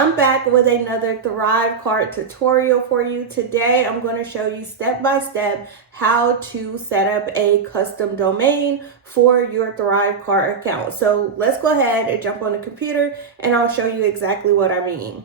I'm back with another ThriveCart tutorial for you. Today, I'm going to show you step by step how to set up a custom domain for your ThriveCart account. So let's go ahead and jump on the computer and I'll show you exactly what I mean.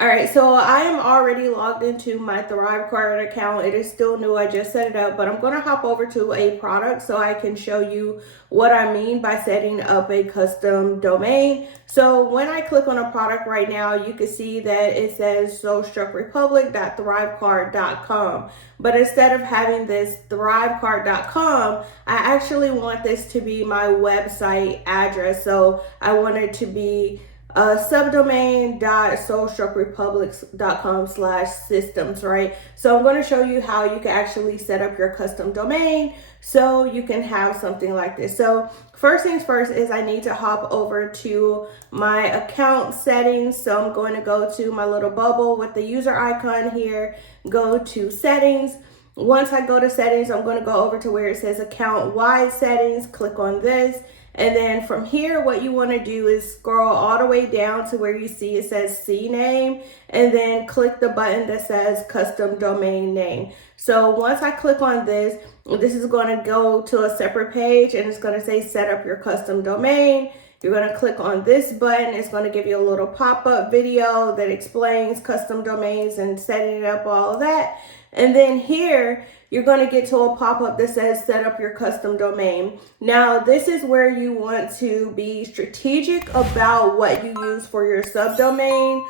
All right, so I am already logged into my ThriveCart account. It is still new. I just set it up, but I'm going to hop over to a product so I can show you what I mean by setting up a custom domain. So when I click on a product right now, you can see that it says soulstruckrepublic.thrivecart.com. But instead of having this thrivecart.com, I actually want this to be my website address. So I want it to be subdomain.soulstruckrepublic.com/systems, right? So I'm going to show you how you can actually set up your custom domain so you can have something like this. So first things first is I need to hop over to my account settings. So I'm going to go to my little bubble with the user icon here, go to settings. Once I go to settings, I'm going to go over to where it says account wide settings, click on this. And then from here, what you want to do is scroll all the way down to where you see it says CNAME, and then click the button that says custom domain name. So once I click on this, this is going to go to a separate page and it's going to say set up your custom domain. You're going to click on this button. It's going to give you a little pop-up video that explains custom domains and setting it up, all of that. And then here, you're going to get to a pop-up that says set up your custom domain. Now, this is where you want to be strategic about what you use for your subdomain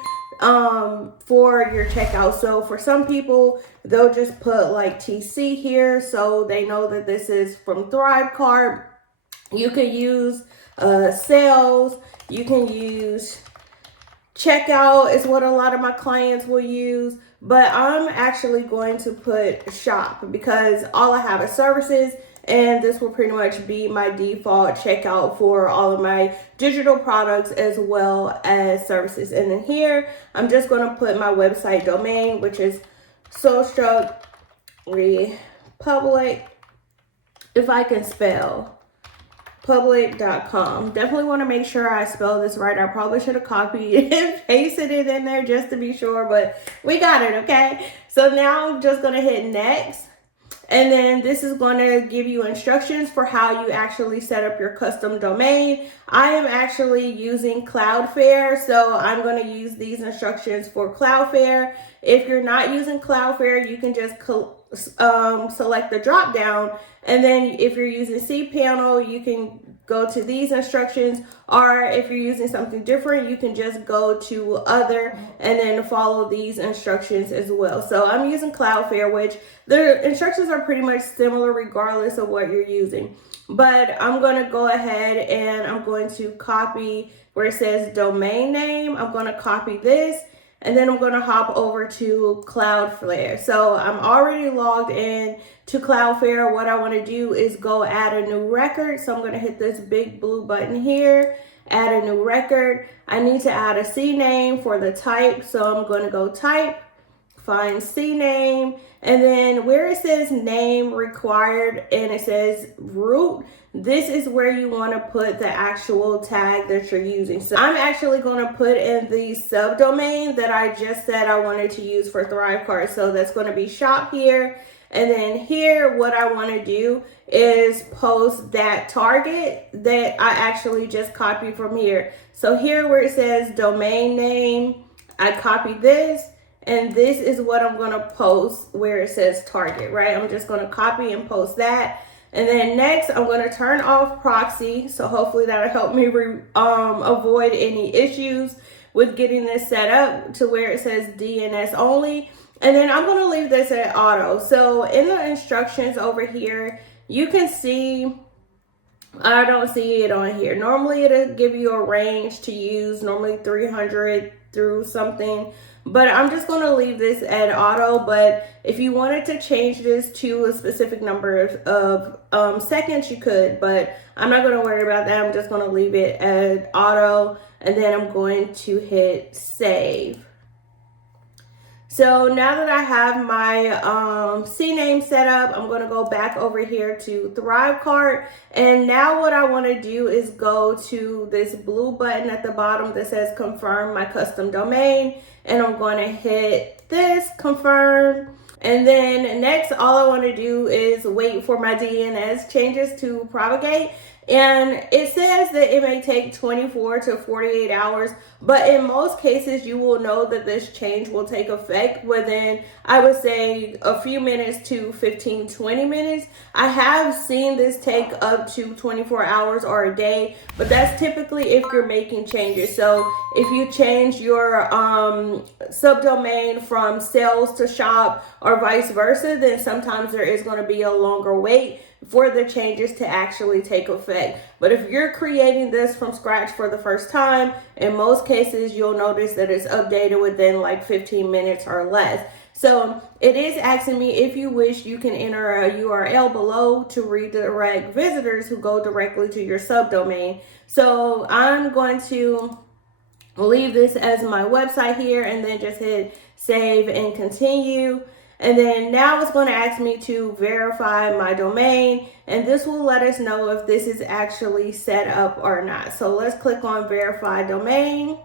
for your checkout. So for some people, they'll just put like TC here so they know that this is from ThriveCart. You can use sales. You can use checkout is what a lot of my clients will use. But I'm actually going to put shop because all I have is services, and this will pretty much be my default checkout for all of my digital products as well as services. And then here, I'm just going to put my website domain, which is soulstruckrepublic, if I can spell, public.com. Definitely want to make sure I spell this right. I probably should have copied and pasted it in there just to be sure, but we got it, okay? So now I'm just going to hit next. And then this is going to give you instructions for how you actually set up your custom domain. I am actually using Cloudflare, so I'm going to use these instructions for Cloudflare. If you're not using Cloudflare, you can just select the drop down, and then if you're using cPanel, you can go to these instructions, or if you're using something different, you can just go to other and then follow these instructions as well. So I'm using Cloudflare, which the instructions are pretty much similar regardless of what you're using. But I'm going to go ahead and I'm going to copy where it says domain name. I'm going to copy this. And then I'm going to hop over to Cloudflare. So I'm already logged in to Cloudflare. What I want to do is go add a new record. So I'm going to hit this big blue button here, add a new record. I need to add a CNAME for the type. So I'm going to go type, find CNAME, and then where it says name required and it says root, this is where you want to put the actual tag that you're using. So I'm actually going to put in the subdomain that I just said I wanted to use for ThriveCart. So that's going to be shop here. And then here, what I want to do is post that target that I actually just copied from here. So here where it says domain name, I copy this. And this is what I'm going to post where it says target, right? I'm just going to copy and post that. And then next, I'm going to turn off proxy. So hopefully that'll help me avoid any issues with getting this set up to where it says DNS only. And then I'm going to leave this at auto. So in the instructions over here, you can see, I don't see it on here. Normally it'll give you a range to use, normally 300 through something. But I'm just going to leave this at auto. But if you wanted to change this to a specific number of seconds, you could. But I'm not going to worry about that. I'm just going to leave it at auto. And then I'm going to hit save. So now that I have my CNAME set up, I'm going to go back over here to ThriveCart. And now what I want to do is go to this blue button at the bottom that says confirm my custom domain. And I'm going to hit this, confirm. And then next, all I want to do is wait for my DNS changes to propagate. And it says that it may take 24 to 48 hours, but in most cases, you will know that this change will take effect within, I would say, a few minutes to 15, 20 minutes. I have seen this take up to 24 hours or a day, but that's typically if you're making changes. So if you change your subdomain from sales to shop or vice versa, then sometimes there is going to be a longer wait for the changes to actually take effect. But if you're creating this from scratch for the first time, in most cases, you'll notice that it's updated within like 15 minutes or less. So it is asking me, if you wish, you can enter a URL below to redirect visitors who go directly to your subdomain. So I'm going to leave this as my website here and then just hit save and continue. And then now it's going to ask me to verify my domain, and this will let us know if this is actually set up or not. So let's click on verify domain.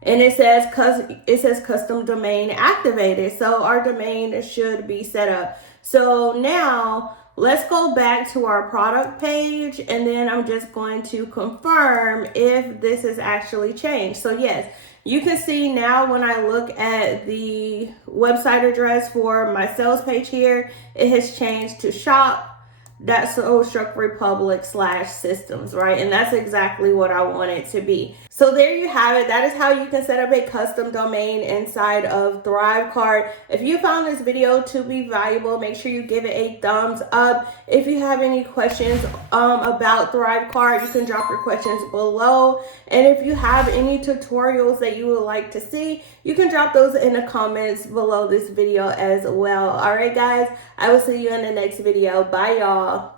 And it says custom domain activated. So our domain should be set up. So now let's go back to our product page, and then I'm just going to confirm if this is actually changed. So yes, you can see now when I look at the website address for my sales page here, it has changed to shop.socialrepublic/systems, right? And that's exactly what I want it to be. So there you have it. That is how you can set up a custom domain inside of ThriveCart. If you found this video to be valuable, make sure you give it a thumbs up. If you have any questions about ThriveCart, you can drop your questions below. And if you have any tutorials that you would like to see, you can drop those in the comments below this video as well. All right, guys, I will see you in the next video. Bye, y'all.